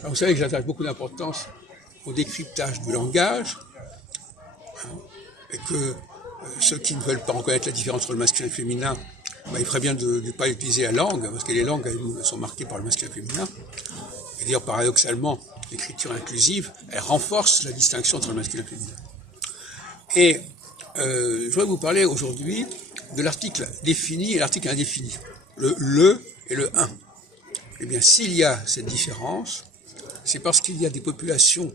Alors, vous savez que j'attache beaucoup d'importance au décryptage du langage, hein, et que ceux qui ne veulent pas reconnaître la différence entre le masculin et le féminin, il ferait bien de ne pas utiliser la langue, parce que les langues sont marquées par le masculin et le féminin. Et d'ailleurs, paradoxalement, l'écriture inclusive, elle renforce la distinction entre le masculin et le féminin. Et je voudrais vous parler aujourd'hui de l'article défini et l'article indéfini, le et le un. Eh bien, s'il y a cette différence, c'est parce qu'il y a des populations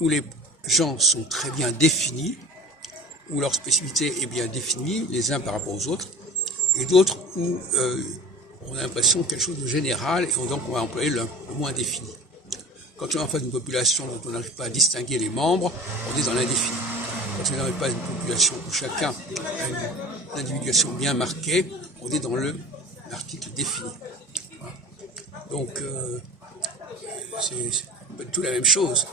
où les gens sont très bien définis, où leur spécificité est bien définie, les uns par rapport aux autres, et d'autres où on a l'impression de quelque chose de général, et donc on va employer le moins défini. Quand on est en face d'une population dont on n'arrive pas à distinguer les membres, on est dans l'indéfini. Quand on n'arrive pas à une population où chacun a une individuation bien marquée, on est dans l'article défini. Donc, c'est pas du tout la même chose.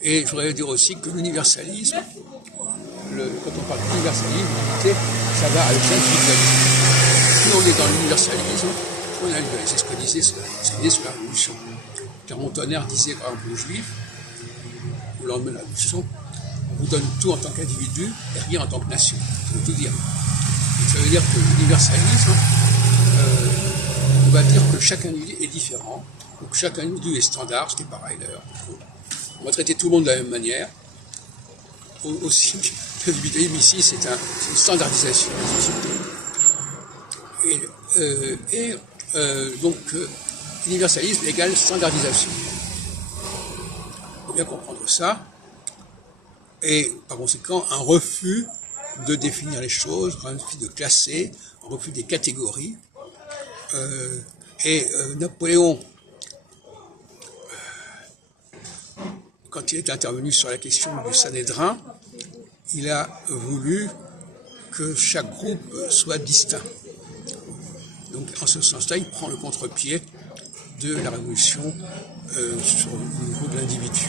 Et je voudrais dire aussi que l'universalisme, quand on parle d'universalisme, en réalité, ça va avec l'individualisme. Si on est dans l'universalisme, on a c'est ce que disait sur la Révolution. Clermont Tonnerre disait, par exemple, aux Juifs, au lendemain de la Révolution, on vous donne tout en tant qu'individu et rien en tant que nation. Ça veut tout dire. Donc, ça veut dire que l'universalisme, on va dire que chaque individu est différent, donc chaque individu est standard, ce qui est pareil d'ailleurs. On va traiter tout le monde de la même manière. Aussi, l'individualisme ici, c'est une standardisation de la société. Donc, universalisme égale standardisation. Il faut bien comprendre ça. Et par conséquent, un refus de définir les choses, un refus de classer, un refus des catégories. Napoléon, quand il est intervenu sur la question du Sanhédrin, il a voulu que chaque groupe soit distinct. Donc, en ce sens-là, il prend le contre-pied de la révolution sur le niveau de l'individu.